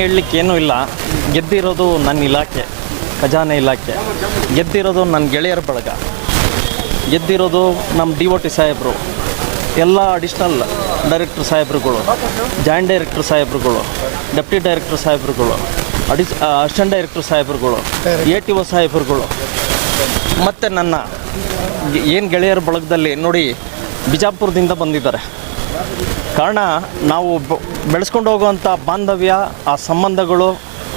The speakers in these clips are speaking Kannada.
ಹೇಳಲಿಕ್ಕೆ ಏನೂ ಇಲ್ಲ. ಗೆದ್ದಿರೋದು ನನ್ನ ಇಲಾಖೆ, ಖಜಾನೆ ಇಲಾಖೆ. ಗೆದ್ದಿರೋದು ನನ್ನ ಗೆಳೆಯರ ಬಳಗ. ಗೆದ್ದಿರೋದು ನಮ್ಮ ಡಿ ಒ ಟಿ ಸಾಹೇಬರು. ಎಲ್ಲ ಅಡಿಷ್ನಲ್ ಡೈರೆಕ್ಟ್ರ್ ಸಾಹೇಬ್ರುಗಳು ಜಾಯಿಂಟ್ ಡೈರೆಕ್ಟ್ರ್ ಸಾಹೇಬ್ರುಗಳು ಡೆಪ್ಟಿ ಡೈರೆಕ್ಟ್ರ್ ಸಾಹೇಬ್ರುಗಳು ಅಡಿ ಅಸಿಸ್ಟೆಂಟ್ ಡೈರೆಕ್ಟ್ರ್ ಸಾಹೇಬ್ರುಗಳು ಎ ಟಿ ಒ ಸಾಹೇಬ್ರುಗಳು. ಮತ್ತು ನನ್ನ ಏನು ಗೆಳೆಯರ ಬಳಗದಲ್ಲಿ ನೋಡಿ ಬಿಜಾಪುರದಿಂದ ಬಂದಿದ್ದಾರೆ. ಕಾರಣ, ನಾವು ಬೆಳೆಸ್ಕೊಂಡು ಹೋಗುವಂಥ ಬಾಂಧವ್ಯ, ಆ ಸಂಬಂಧಗಳು,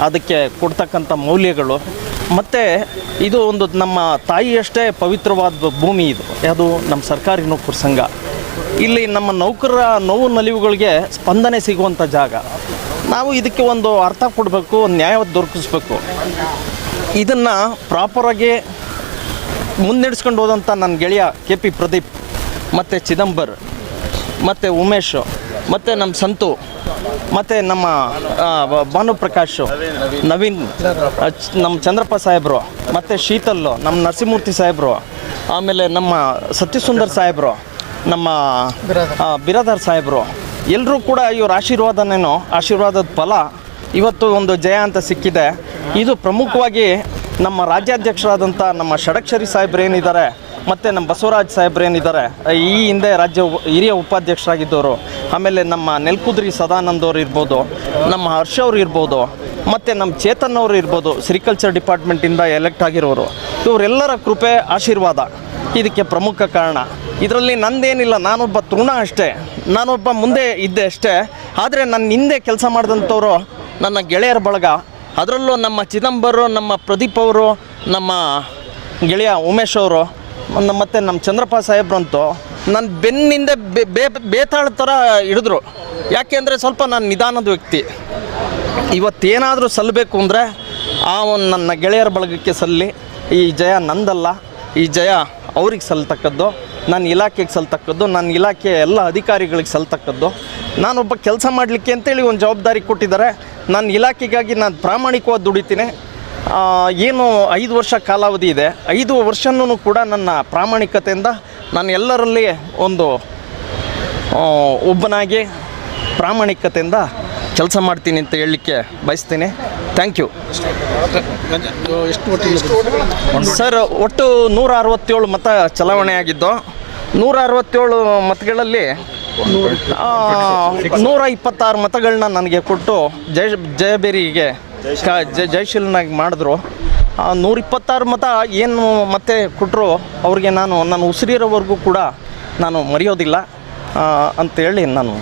ಅದಕ್ಕೆ ಕೊಡ್ತಕ್ಕಂಥ ಮೌಲ್ಯಗಳು. ಮತ್ತು ಇದು ಒಂದು ನಮ್ಮ ತಾಯಿಯಷ್ಟೇ ಪವಿತ್ರವಾದ ಭೂಮಿ ಇದು. ಅದು ನಮ್ಮ ಸರ್ಕಾರಿ ನೌಕರ ಸಂಘ. ಇಲ್ಲಿ ನಮ್ಮ ನೌಕರರ ನೋವು ನಲಿವುಗಳಿಗೆ ಸ್ಪಂದನೆ ಸಿಗುವಂಥ ಜಾಗ. ನಾವು ಇದಕ್ಕೆ ಒಂದು ಅರ್ಥ ಕೊಡಬೇಕು ಒಂದು ನ್ಯಾಯ ದೊರಕಿಸ್ಬೇಕು. ಇದನ್ನು ಪ್ರಾಪರಾಗಿ ಮುನ್ನಡೆಸ್ಕೊಂಡು ಹೋದಂಥ ನನ್ನ ಗೆಳೆಯ ಕೆ ಪಿ ಪ್ರದೀಪ್, ಮತ್ತು ಚಿದಂಬರ್. ಮತ್ತು ಉಮೇಶ್, ಮತ್ತು ನಮ್ಮ ಸಂತು, ಮತ್ತು ನಮ್ಮ ಭಾನುಪ್ರಕಾಶು, ನವೀನ್ ನಮ್ಮ ಚಂದ್ರಪ್ಪ ಸಾಹೇಬ್ರು, ಮತ್ತು ಶೀತಲ್ಲು ನಮ್ಮ ನರಸಿಂಹಮೂರ್ತಿ ಸಾಹೇಬ್ರು, ಆಮೇಲೆ ನಮ್ಮ ಸತ್ಯಸುಂದರ್ ಸಾಹೇಬ್ರು, ನಮ್ಮ ಬಿರಾದಾರ್ ಸಾಹೇಬರು ಎಲ್ಲರೂ ಕೂಡ ಇವ್ರ ಆಶೀರ್ವಾದನೇನೋ, ಆಶೀರ್ವಾದದ ಫಲ ಇವತ್ತು ಒಂದು ಜಯ ಅಂತ ಸಿಕ್ಕಿದೆ. ಇದು ಪ್ರಮುಖವಾಗಿ ನಮ್ಮ ರಾಜ್ಯಾಧ್ಯಕ್ಷರಾದಂಥ ನಮ್ಮ ಷಡಕ್ಷರಿ ಸಾಹೇಬ್ರು ಏನಿದ್ದಾರೆ ಮತ್ತು ನಮ್ಮ ಬಸವರಾಜ್ ಸಾಹೇಬ್ರು ಏನಿದ್ದಾರೆ, ಈ ಹಿಂದೆ ರಾಜ್ಯ ಹಿರಿಯ ಉಪಾಧ್ಯಕ್ಷರಾಗಿದ್ದವರು, ಆಮೇಲೆ ನಮ್ಮ ನೆಲ್ಕುದ್ರಿ ಸದಾನಂದ್ ಅವರು ಇರ್ಬೋದು, ನಮ್ಮ ಹರ್ಷ ಅವರು ಇರ್ಬೋದು, ಮತ್ತು ನಮ್ಮ ಚೇತನ್ ಅವರು ಇರ್ಬೋದು, ಸಿರಿಕಲ್ಚರ್ ಡಿಪಾರ್ಟ್ಮೆಂಟಿಂದ ಎಲೆಕ್ಟ್ ಆಗಿರೋರು, ಇವರೆಲ್ಲರ ಕೃಪೆ, ಆಶೀರ್ವಾದ, ಇದಕ್ಕೆ ಪ್ರಮುಖ ಕಾರಣ. ಇದರಲ್ಲಿ ನಂದೇನಿಲ್ಲ, ನಾನೊಬ್ಬ ತೃಣ ಅಷ್ಟೇ, ನಾನೊಬ್ಬ ಮುಂದೆ ಇದ್ದೆ ಅಷ್ಟೇ, ಆದರೆ ನನ್ನ ಹಿಂದೆ ಕೆಲಸ ಮಾಡಿದಂಥವರು ನನ್ನ ಗೆಳೆಯರ ಬಳಗ. ಅದರಲ್ಲೂ ನಮ್ಮ ಚಿದಂಬರು, ನಮ್ಮ ಪ್ರದೀಪ್ ಅವರು, ನಮ್ಮ ಗೆಳೆಯ ಉಮೇಶ್ ಅವರು ಮತ್ತು ನಮ್ಮ ಚಂದ್ರಪ್ಪ ಸಾಹೇಬ್ರಂತೂ ನನ್ನ ಬೆನ್ನಿಂದ ಬೇ- ಬೇತಾಳ ಥರ ಹಿಡಿದ್ರು. ಯಾಕೆಂದರೆ ಸ್ವಲ್ಪ ನಾನು ನಿಧಾನದ ವ್ಯಕ್ತಿ. ಇವತ್ತೇನಾದರೂ ಸಲ್ಲಬೇಕು ಅಂದರೆ ಆ ಒಂದು ನನ್ನ ಗೆಳೆಯರ ಬಳಗಕ್ಕೆ ಸಲ್ಲಿ. ಈ ಜಯ ನಂದಲ್ಲ. ಈ ಜಯ ಅವ್ರಿಗೆ ಸಲ್ತಕ್ಕದ್ದು. ನನ್ನ ಇಲಾಖೆಗೆ ಸಲ್ತಕ್ಕದ್ದು. ನನ್ನ ಇಲಾಖೆ ಎಲ್ಲ ಅಧಿಕಾರಿಗಳಿಗೆ ಸಲ್ತಕ್ಕದ್ದು. ನಾನೊಬ್ಬ ಕೆಲಸ ಮಾಡಲಿಕ್ಕೆ ಅಂತೇಳಿ ಒಂದು ಜವಾಬ್ದಾರಿ ಕೊಟ್ಟಿದ್ದಾರೆ. ನನ್ನ ಇಲಾಖೆಗಾಗಿ ನಾನು ಪ್ರಾಮಾಣಿಕವಾಗಿ ದುಡಿತೀನಿ. ಏನು ಐದು ವರ್ಷ ಕಾಲಾವಧಿ ಇದೆ. ಐದು ವರ್ಷನೂ ಕೂಡ ನನ್ನ ಪ್ರಾಮಾಣಿಕತೆಯಿಂದ ನಾನು ಎಲ್ಲರಲ್ಲಿ ಒಂದು ಒಬ್ಬನಾಗಿ ಪ್ರಾಮಾಣಿಕತೆಯಿಂದ ಕೆಲಸ ಮಾಡ್ತೀನಿ ಅಂತ ಹೇಳಲಿಕ್ಕೆ ಬಯಸ್ತೀನಿ. ಥ್ಯಾಂಕ್ ಯು ಸರ್ ಒಟ್ಟು ನೂರ ಅರವತ್ತೇಳು ಮತ ಚಲಾವಣೆ ಆಗಿದ್ದು ನೂರ ಅರವತ್ತೇಳು ಮತಗಳಲ್ಲಿ ನೂರ ಇಪ್ಪತ್ತಾರು ಮತಗಳನ್ನ ನನಗೆ ಕೊಟ್ಟು ಜಯ ಜಯಬೇರಿಗೆ ಜಯಶೀಲನಾಗಿ ಮಾಡಿದ್ರು. ನೂರಿಪ್ಪತ್ತಾರು ಮತ ಏನು ಮತ್ತೆ ಕೊಟ್ಟರು ಅವ್ರಿಗೆ ನಾನು, ನನ್ನ ಉಸಿರಿರೋವರೆಗೂ ಕೂಡ ನಾನು ಮರೆಯೋದಿಲ್ಲ ಅಂತೇಳಿ ನಾನು